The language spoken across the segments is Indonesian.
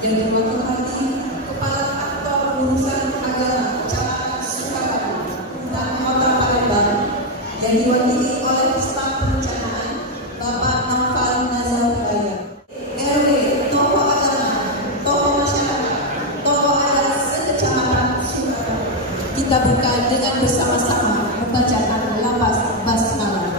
yang diwakili Kepala Kantor Urusan Agama Kecamatan Sukaradu dan Kota Palembang yang diwakili oleh Staf Perencanaan Bapak Naufal Nazar Bayan, RW, tokoh agama, tokoh masyarakat, tokoh adat sekecamatan Sukaradu. Kita buka dengan bersama-sama membacakan lafaz basmalah.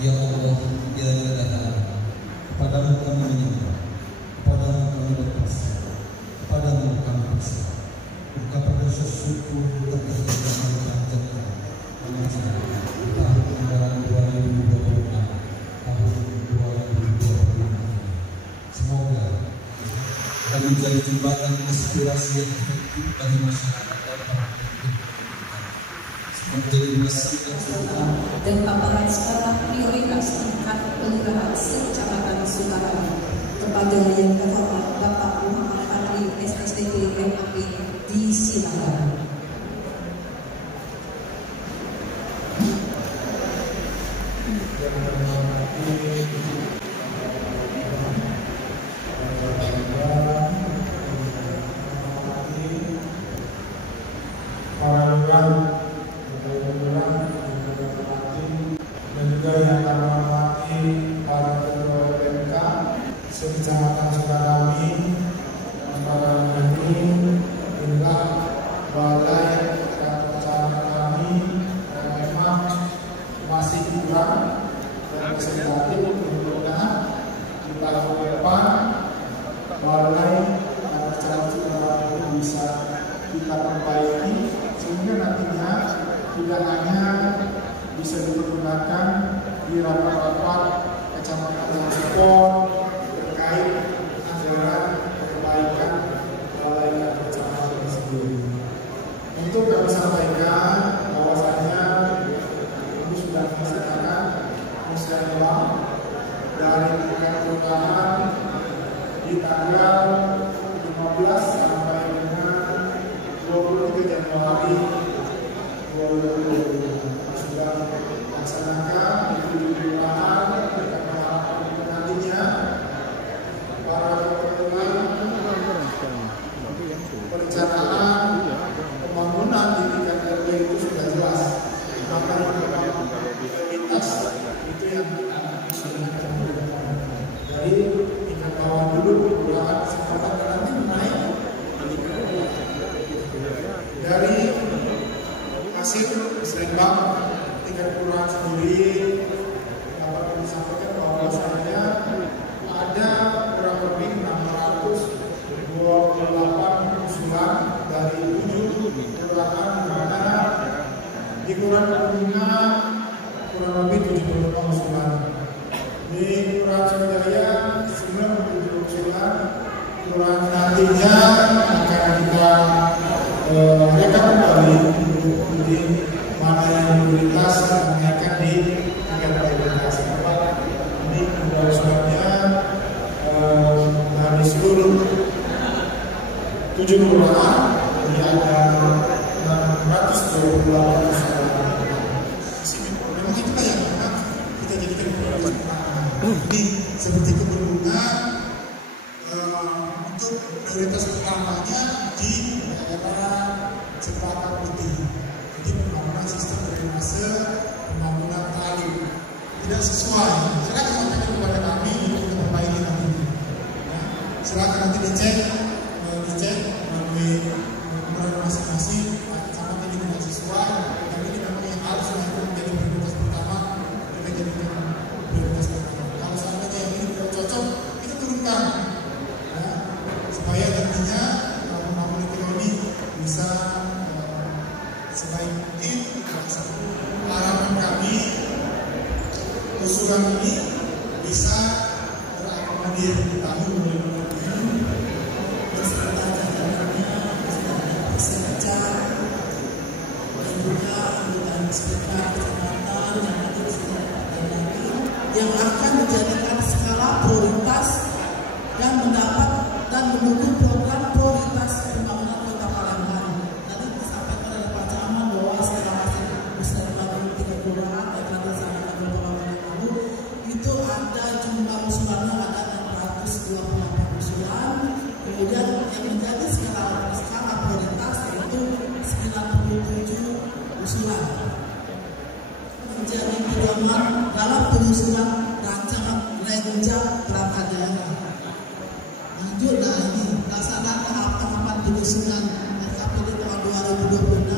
Ya Allah, ya Allah, kepadamu kami menyembah, kepadamu kami berpasrah, kepadamu kami berserah. Ungkapan rasa syukur atas kehadiran Tuhan mengajar tahun anggaran 2026 tahun 2025. Semoga kami menjadi jembatan inspirasi yang efektif bagi masyarakat dan para dan paparan skala prioritas tingkat kelurahan sekecamatan Sukaradu kepada yang terhormat Bapak Muhammad Fadli SSDP MAP disilakan. Sekecamatan Sukadami, para ini inilah balai kecamatan kami yang memang masih kurang dan presentatif. Mudah-mudahan di tahun depan balai kecamatan Sukadami itu bisa kita perbaiki sehingga nantinya tidak hanya bisa dipergunakan di rapat-rapat kecamatan support terkait anggaran perbaikan balai kecamatan sendiri. Untuk kami sampaikan bahwasanya ini sudah dilaksanakan musyawarah dari tingkat kelurahan di tanggal 15 sampai dengan 23 Januari 2020. Sudah dilaksanakan di kelurahan nantinya para perencanaan pembangunan di tingkat RW itu sudah jelas. Maka prioritas itu yang sudah dari tingkat bawah dulu kelurahan setempat nanti naik dari hasil Sleman tingkat kelurahan sendiri dapat kami sampaikan bahwasanya ada kurang lebih 628 usulan dari 7 kelurahan di mana di kelurahan Kuningan kurang lebih 75 usulan, di kelurahan Surajaya 97 usulan. Kelurahan nantinya akan kita rekap kembali di mana yang prioritas menaikkan di tingkat prioritas. Ini kedua usulannya dari seluruh 7 kelurahan ini ada 628 usulan. Memang itulah yang memang kita jadikan prioritas. Ini seperti keberuntungan untuk prioritas utamanya di daerah Sepakat Putih. Jadi pembangunan sistem drainase, pembangunan tali tidak sesuai. Silakan sampaikan kepada kami untuk kita perbaiki nanti. Silakan nanti dicek melalui nomor masing-masing. Sama ini tidak sesuai, tapi ini memang yang harus menjadi prioritas pertama. Kita jadikan prioritas pertama. Kalau seandainya yang ini tidak cocok, kita usulan ini bisa terakomodir di tahun 2020 beserta jajarannya beserta dan juga anggota inspektor kecamatan yang ada di yang akan dijadikan skala prioritas dan mendapat dan mendukung program prioritas pembangunan Kota Palembang. Tadi disampaikan oleh Pak Camat bahwa instalasi musyawarah 3 kelurahan yang telah dilaksanakan beberapa bulan lalu itu ada jumlah usulannya ada 628 usulan. Kemudian yang menjadi skala prioritas yaitu 97 usulan. Menjadi pedoman dalam penyusunan rancangan rencana perangkat daerah. Lanjutlah ini pelaksanaan tahapan penyusunan RKPD tahun 2026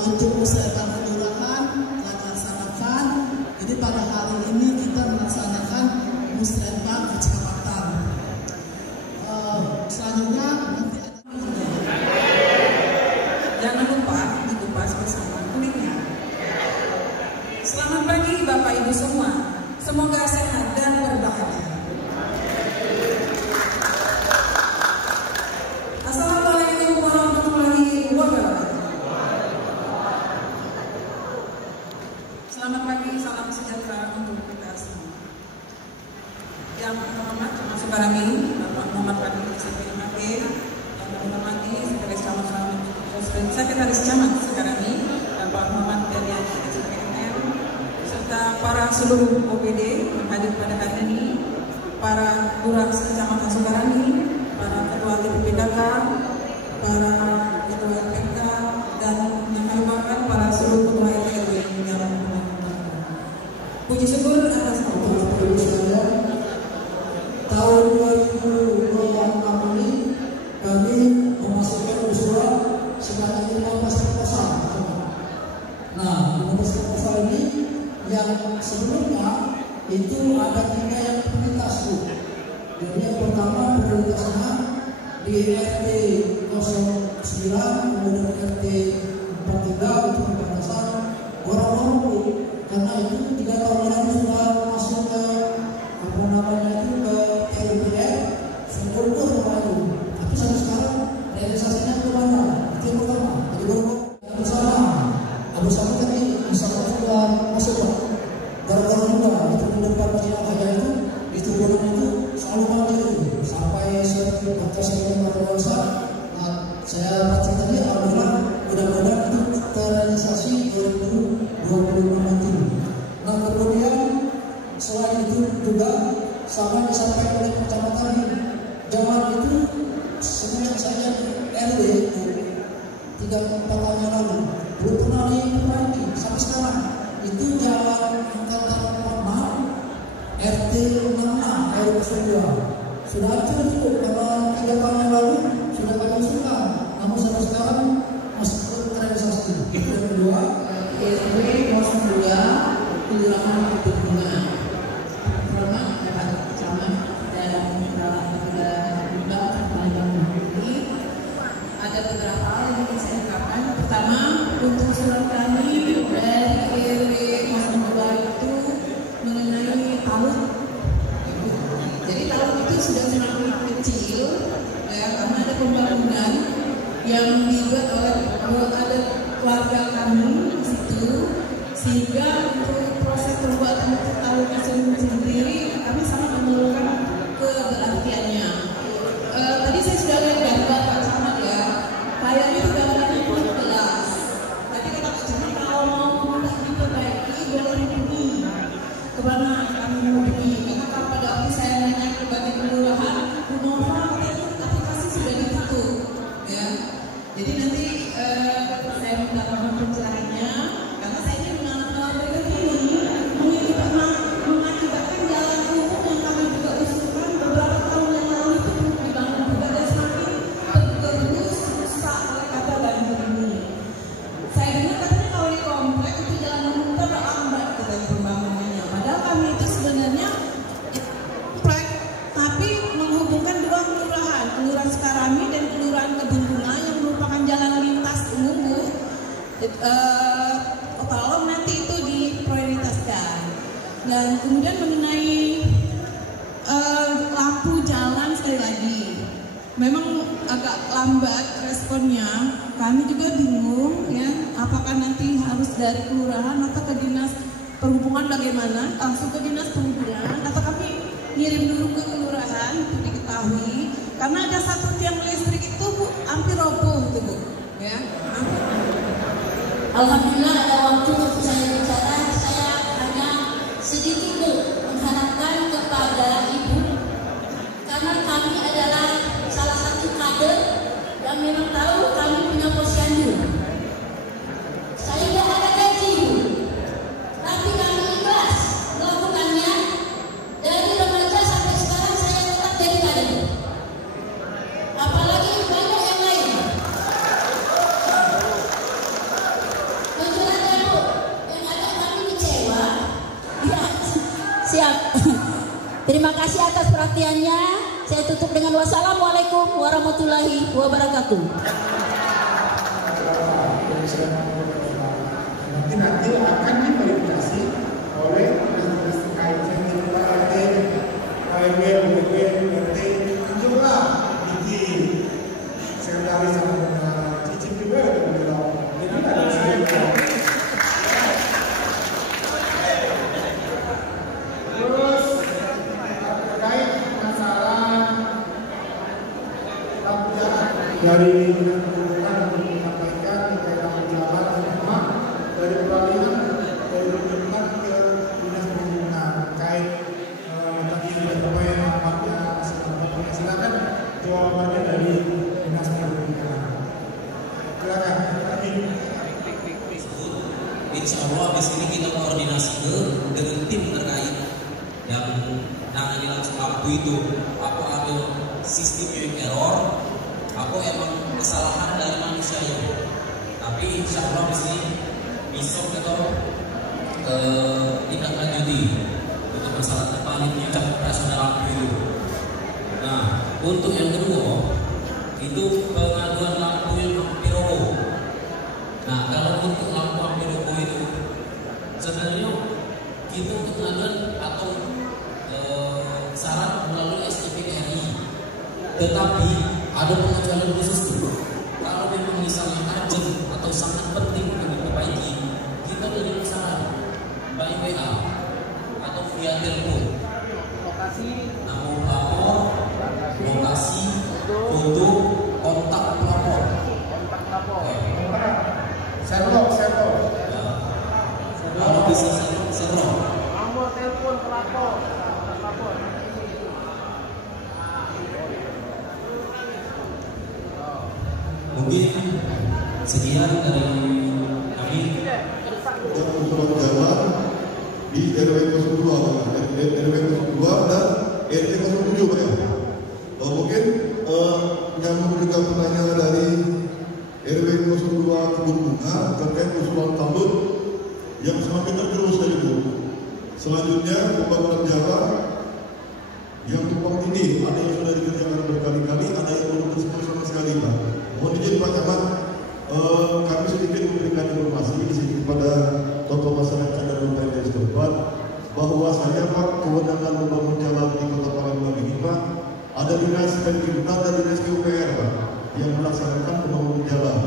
untuk musyawarah kelurahan telah dilaksanakan. Jadi pada hari ini kita melaksanakan musyawarah kecamatan. Selanjutnya nanti jangan lupa dikupas bersama kulitnya. Selamat pagi Bapak Ibu semua. Semoga sehat dan berbahagia. Assalamualaikum warahmatullahi wabarakatuh. Selamat pagi, salam sejahtera untuk kita semua. Yang terhormat termasuk barang ini Bapak Muhammad Fadil SPMAG, yang menghormati Sekretaris Camat sekarang ini Bapak Muhammad Darian SPMM, serta para seluruh OPD yang hadir pada hari ini, para lurah Kecamatan Sukarani, para ketua TPPKK, para ketua LPK, dan yang kami banggakan para seluruh ketua RT yang puji syukur atas Allah. Tahun 2026 ini kami memasukkan usulan sebanyak 15 proposal. Nah, 15 proposal ini yang sebelumnya itu ada 3 yang prioritas. Jadi yang pertama prioritasnya di RT 09, kemudian RT 43 itu pembatasan orang-orang karena itu 3 tahun lalu sudah masuk ke apa namanya itu ke LPR sempurna kemarin, tapi sampai sekarang realisasinya kemana? Itu yang pertama. Jadi bersama tadi misalnya sudah masuk gara-gara juga itu di depan masjid Al-Hajjah itu bulan itu selalu banjir sampai setiap batas yang berdosa. Saya baca tadi alhamdulillah mudah-mudahan itu terrealisasi 2026 nanti. Nah kemudian selain itu juga sama disampaikan oleh kecamatan ini, zaman itu semenjak saya RW 3-4 tahun yang lalu belum pernah diperbaiki sampai sekarang. Itu jalan angkatan 46 RT 66 RW 2 sudah hancur itu karena 3 tahun yang lalu sudah kami usulkan, namun sampai sekarang masih terrealisasi. Itu yang kedua RW 02 kelurahan Bukit Bunga. Pertama Bapak Camat dan ini ada beberapa hal yang ingin saya ungkapkan. Pertama, untuk usulan kami dari RW 02 itu mengenai talut. Jadi talut itu sudah semakin kecil ya, karena ada pembangunan yang dibuat oleh ada keluarga kami di situ, sehingga untuk proses pembuatan talutnya sendiri kami sangat memerlukan keberhatiannya. Tadi saya sudah lihat gambar Pak Camat ya, kayaknya itu gambarnya pun jelas. Tapi kita cuma kalau mau diperbaiki boleh dihubungi kemana kami menghubungi. Karena pada waktu saya nanya ke bagian kelurahan, rumah aplikasi sudah ditutup, ya. Jadi nanti saya minta mohon pencerahannya, karena saya ini memberikan ini Dan kemudian mengenai lampu jalan sekali lagi, memang agak lambat responnya. Kami juga bingung ya, apakah nanti harus dari kelurahan atau ke dinas perhubungan, bagaimana? Langsung ke dinas perhubungan atau kami ngirim dulu ke kelurahan untuk diketahui, karena ada satu tiang listrik itu Bu hampir roboh gitu Bu ya. Alhamdulillah ada waktu untuk saya bicara. Saya hanya sedikit Bu mengharapkan kepada Ibu, karena kami adalah salah satu kader yang memang tahu kami punya posyandu. Saya tidak ada gaji Bu, tapi kami ikhlas melakukannya. Dari remaja sampai sekarang saya tetap jadi kader. Apalagi banyak yang lain. Jujur aja Bu, yang agak kami kecewa. Ya, siap. Terima kasih atas perhatiannya. Saya tutup dengan wassalamualaikum warahmatullahi wabarakatuh. Nanti akan diverifikasi oleh dinas terkait. Yang kita RT, RW, BW, RT, tunjuklah bikin sekretaris sama dengan cicip juga jadi ada saya. Terus terkait masalah lampu jalan dari dinas perhubungan untuk menyampaikan terkait lampu jalan memang dari peralihan dari perhubungan ke dinas perhubungan terkait tadi berbagai nampaknya silakan jawabannya dari dinas perhubungan. Silakan. Insya Allah habis ini kita koordinasi dengan tim terkait yang nangani langsung lampu itu. Apa ada sistem yang error, apa emang kesalahan dari manusia ya. Tapi insya Allah habis ini besok kita tindak lanjuti untuk masalah terpaling yang pada lampu itu. Nah, untuk yang kedua itu pengaduan lampu yang hampir roboh. Nah, kalau untuk lampu hampir roboh itu sebenarnya kita untuk pengaduan atau syarat melalui STPDRI, tetapi ada pengecualian khusus tuh. Kalau memang misalnya urgent atau sangat penting untuk diperbaiki, kita terima saran by WA atau via telepon. Nama pelapor, lokasi, foto, kontak pelapor. Serlo. Kalau bisa serlo. Nomor telepon pelapor. Mungkin sekian dari kami. Untuk jalan di RW 02 dan RT 07 Pak ya. Mungkin nyambung juga pertanyaan dari RW 02 Kebun Bunga terkait usulan tambut yang semakin tergerus dari itu. Selanjutnya pembangunan jalan yang tumpang ini ada yang sudah dikerjakan berkali-kali, ada yang belum tersebut sama sekali Pak. Mohon izin Pak Camat, kami sedikit memberikan informasi di sini kepada tokoh masyarakat dan pemerintah setempat bahwa saya Pak kewenangan membangun jalan di Kota Palembang ini Pak ada dinas pendidikan dan dinas PUPR Pak yang melaksanakan pembangunan jalan.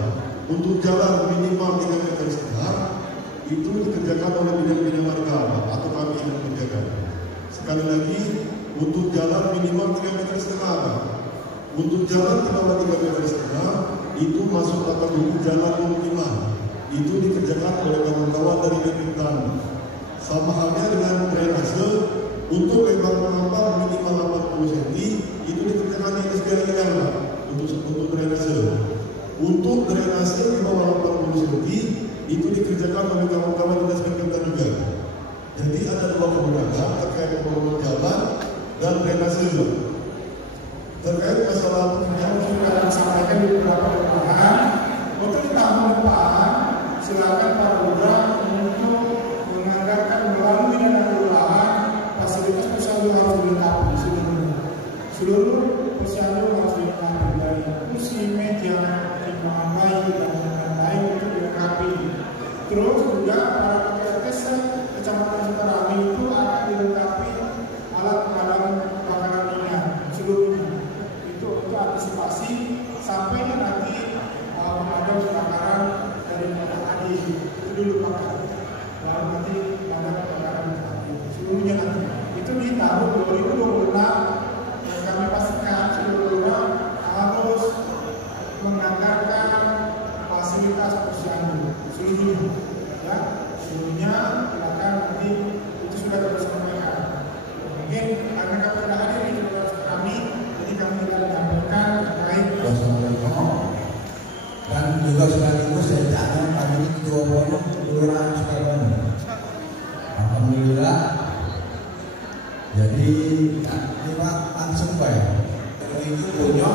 Untuk jalan minimal 3,5 meter itu dikerjakan oleh bidang-bidang marga Pak, atau kami yang mengerjakan. Sekali lagi untuk jalan minimal 3,5 meter Pak. Untuk jalan di bawah 3,5 meter itu masuk akal dulu jalan pemukiman. Itu dikerjakan oleh kawan-kawan dari Kementan. Sama halnya dengan drainase untuk lebar penambang minimal 80 cm itu dikerjakan di SGLIR Pak untuk drainase. Untuk drainase di bawah 80 cm itu dikerjakan oleh kawan-kawan dinas Kementan juga. Jadi ada dua kewenangan terkait pembangunan jalan dan drainase. Terkait masalah Yang sudah disampaikan di beberapa kelurahan, untuk di tahun depan silakan Pak Lurah untuk menganggarkan melalui dana kelurahan fasilitas posyandu harus dilengkapi seluruh posyandu harus dilengkapi dari kursi, meja, timbangan bayi dan lain-lain itu dilengkapi. Terus juga para PTS kecamatan Sukarami itu ada seluruhnya nanti. Itu di tahun 2026 yang kami pastikan seluruhnya harus menganggarkan fasilitas posyandu seluruhnya, ya, seluruhnya. Silakan nanti itu sudah kami sampaikan. Mungkin karena kami tidak hadir di kami, jadi kami tidak menyampaikan terkait. Dan juga sekaligus saya jangan kami ini ketua kelurahan Sukarman. Alhamdulillah. Jadi kita langsung baik. Itu punya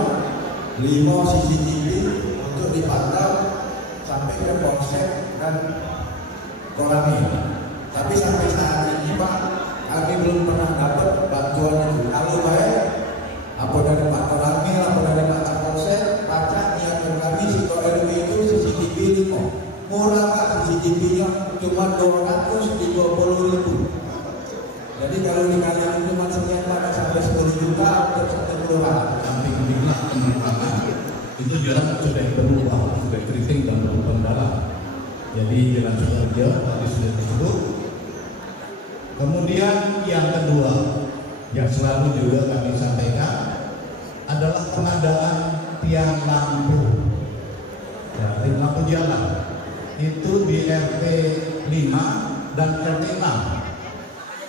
5 CCTV untuk dipantau sampai ke polsek dan Koramil. Tapi sampai saat ini Pak, kami belum pernah dapat bantuan itu. Kalau baik, apa dari Pak Koramil, apa dari Pak Kapolsek, pacak niatan kami Sito RW itu CCTV 5. Murah Pak CCTV-nya, cuma 230.000. Jadi kalau dikalikan cuma sekian pada sampai 10 juta untuk satu kelurahan. Samping inilah pengembangan itu jalan sudah berubah, sudah keriting dan berubah dalam. Jadi jalan Sukarjo tadi sudah disebut. Kemudian yang kedua yang selalu juga kami sampaikan adalah pengadaan tiang lampu, ya, tiang lampu jalan itu di RT 5 dan RT 6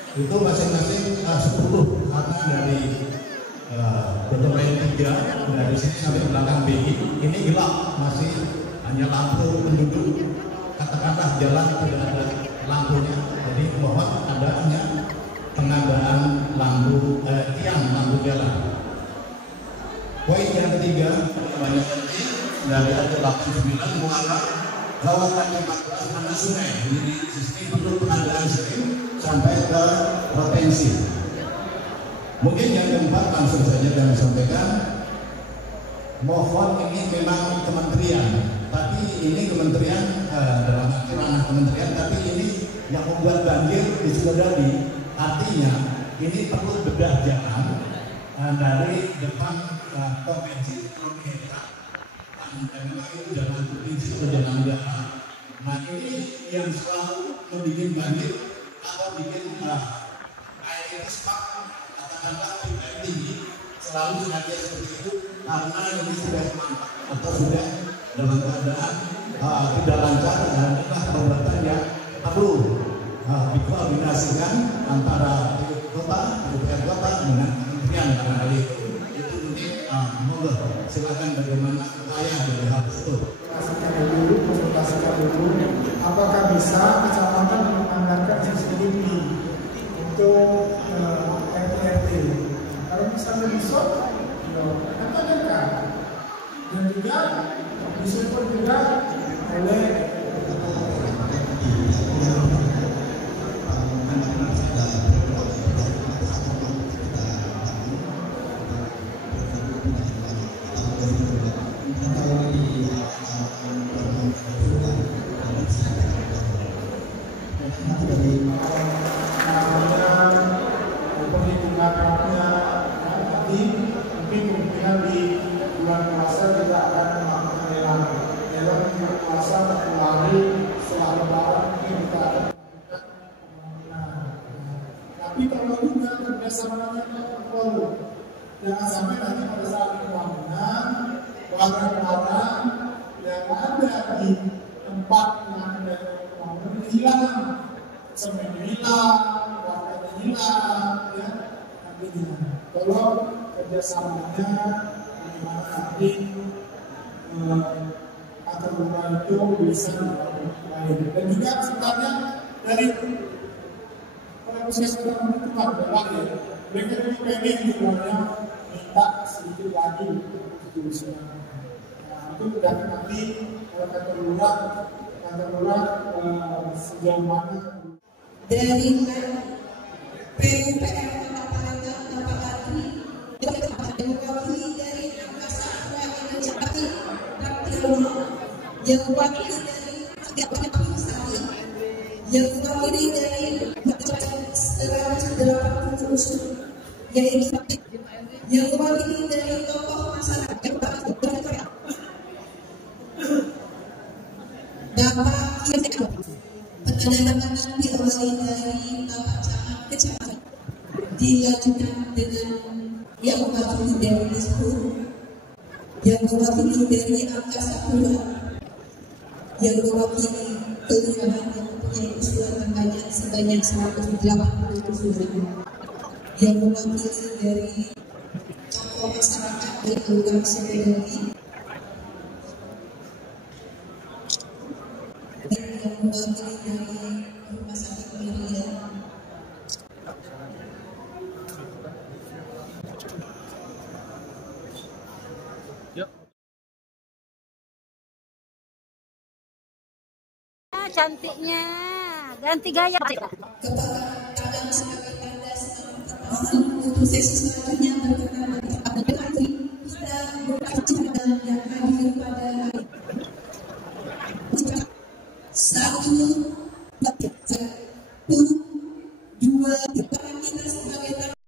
itu masing-masing 10 karena dari Betul Lain 3 dari sini sampai belakang BI ini gelap, masih hanya lampu penduduk, katakanlah jalan tidak ada lampunya. Jadi mohon adanya pengadaan lampu tiang lampu jalan. Poin yang ketiga banyak dari ada 89 muara kawasan 14 mana sungai. Jadi sistem perlu pengadaan sistem sampai ke provinsi. Mungkin yang keempat langsung saja kami sampaikan, mohon ini memang kementerian, tapi ini kementerian dalam arti ranah kementerian, tapi ini yang membuat banjir di Sukadadi. Artinya ini perlu bedah jalan dari depan konvensi kilometer dan memang itu jalan provinsi atau jalan jalan. Nah ini yang selalu membuat banjir atau bikin air itu sepak katakanlah tinggi selalu sengaja seperti itu karena ini sudah mantap atau sudah dalam keadaan tidak lancar dan adalah pemerintahan yang perlu dikoordinasikan antara kota, DPR kota dengan kementerian karena hal itu mungkin mohon silakan bagaimana upaya dari hal tersebut. Konsultasikan dulu apakah bisa kecamatan menganggarkan CCTV untuk RT. Kalau misalnya bisa, apa dekat? Dan juga disupport juga oleh jangan sampai nanti pada saat pembangunan barang-barang yang ada di tempat yang ada pembangunan hilang, semen hilang, warnanya hilang, ya nanti hilang. Tolong kerjasamanya bagaimana nanti akan membantu bisa lain. Dan juga sebenarnya dari proses menentukan berapa ya. Mereka juga pengen sebenarnya minta sedikit lagi tulisan. Nah, itu dan nanti kantor lurah sejauh mana dari PUPR Kota Palembang Bapak Kadri yang mewakili dari Angkasa Pura Jati yang mewakili dari setiap Sari yang mewakili dari yaitu yang mewakili dari tokoh masyarakat Bapak Kiai penandatangan diawali dari Bapak Camat Kecamatan dilanjutkan dengan yang mewakili dari Lisbon, yang mewakili dari Angkasa Pura, yang mewakili kelurahan yang mempunyai usulan terbanyak sebanyak 180 usulan, yang mewakili dari tokoh masyarakat dari Kelurahan Sumedari, dan yang mewakili dari Rumah Sakit Maria. Cantiknya, ganti gaya. Kepada kalian sebagai tanda semangat untuk sesi selanjutnya berkenan pada hari kita berbicara yang hadir pada hari 1, 2, 3 kita sebagai